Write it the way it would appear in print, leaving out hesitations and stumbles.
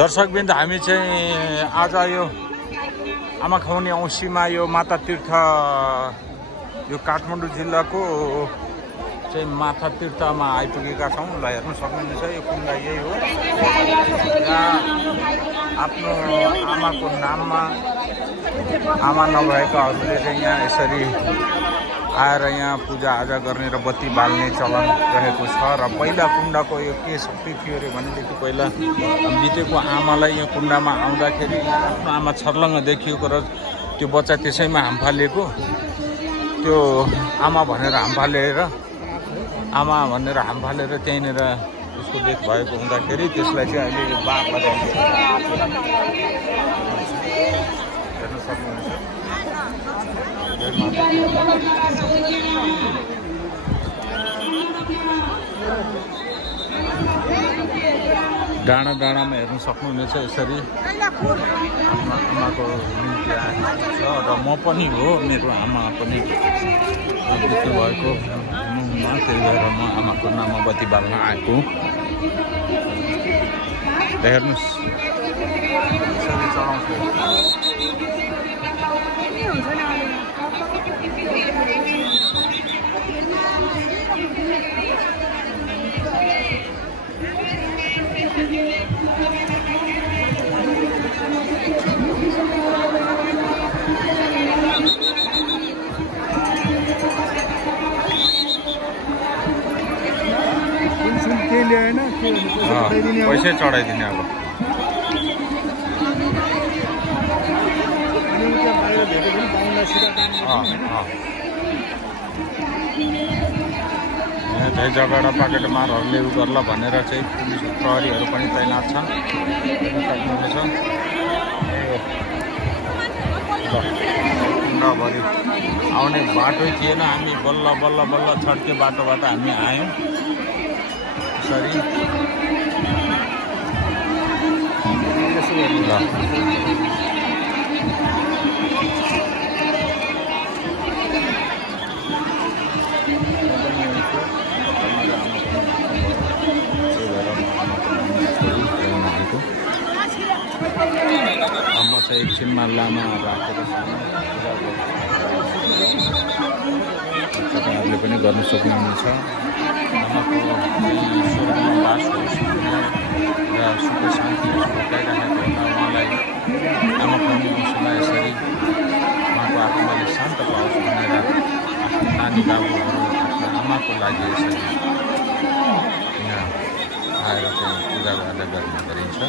दर्शकबिन्द हामी चाहिँ आज यो आमाखाउने औँसीमा यो माता तीर्थ यो काठमाडौँ जिल्लाको चाहिँ माता तीर्थमा आइपुगेका छौँ। ल हेर्न सक्नुहुन्छ यो कुण्ड यही हो। यहाँ आफ्नो आमाको नाममा आमा नभएकाहरूले चाहिँ यहाँ यसरी आएर यहाँ पूजाआजा गर्ने र बत्ती बाल्ने चलन रहेको छ। र पहिला कुण्डको यो के शक्ति थियो अरे भनेदेखि पहिला बितेको आमालाई यो कुण्डमा आउँदाखेरि आफ्नो आमा छर्लङ्ग देखिएको र त्यो बच्चा त्यसैमा हामफालेको त्यो आमा भनेर हामफालेर त्यहीँनिर उसको देख भएको हुँदाखेरि त्यसलाई चाहिँ अहिले यो बाघ लगाइन्छ। हेर्न सक्नुहुन्छ डाँडा डाँडामा हेर्न सक्नुहुनेछ यसरी आमाको निम्ति आएको छ। र म पनि हो, मेरो आमा पनि बित्नु भएको हुनुमा, त्यही भएर म आमाको नाममा बत्ती बाल्न आएको। हेर्नुहोस् यसरी चलाउँछु। पैसै चढाइदिने अब यहाँ चाहिँ जग्गा पाकेट मारहरूले उ गर्ला भनेर चाहिँ पुलिस प्रहरीहरू पनि तैनात छन्। कुण्डभरि आउने बाटो थिएन, हामी बल्ल बल्ल बल्ल छड्के बाटोबाट हामी आयौँ यसरी। म चाहिँ एकछिनमा लामा राखेर तपाईँहरूले पनि गर्न सक्नुहुनेछ। आमाको ईश्वरमा बास होस् र सुख शान्ति भोकाइराखेको हुँदा उहाँलाई आमाखाउने औँसीलाई यसरी उहाँको आत्माले शान्त पाओस् भनेर आफ्नो नानी बाबुहरू आफ्नो आमाको लागि यसरी यहाँ आएर चाहिँ पूजा आजा गर्ने गरिन्छ।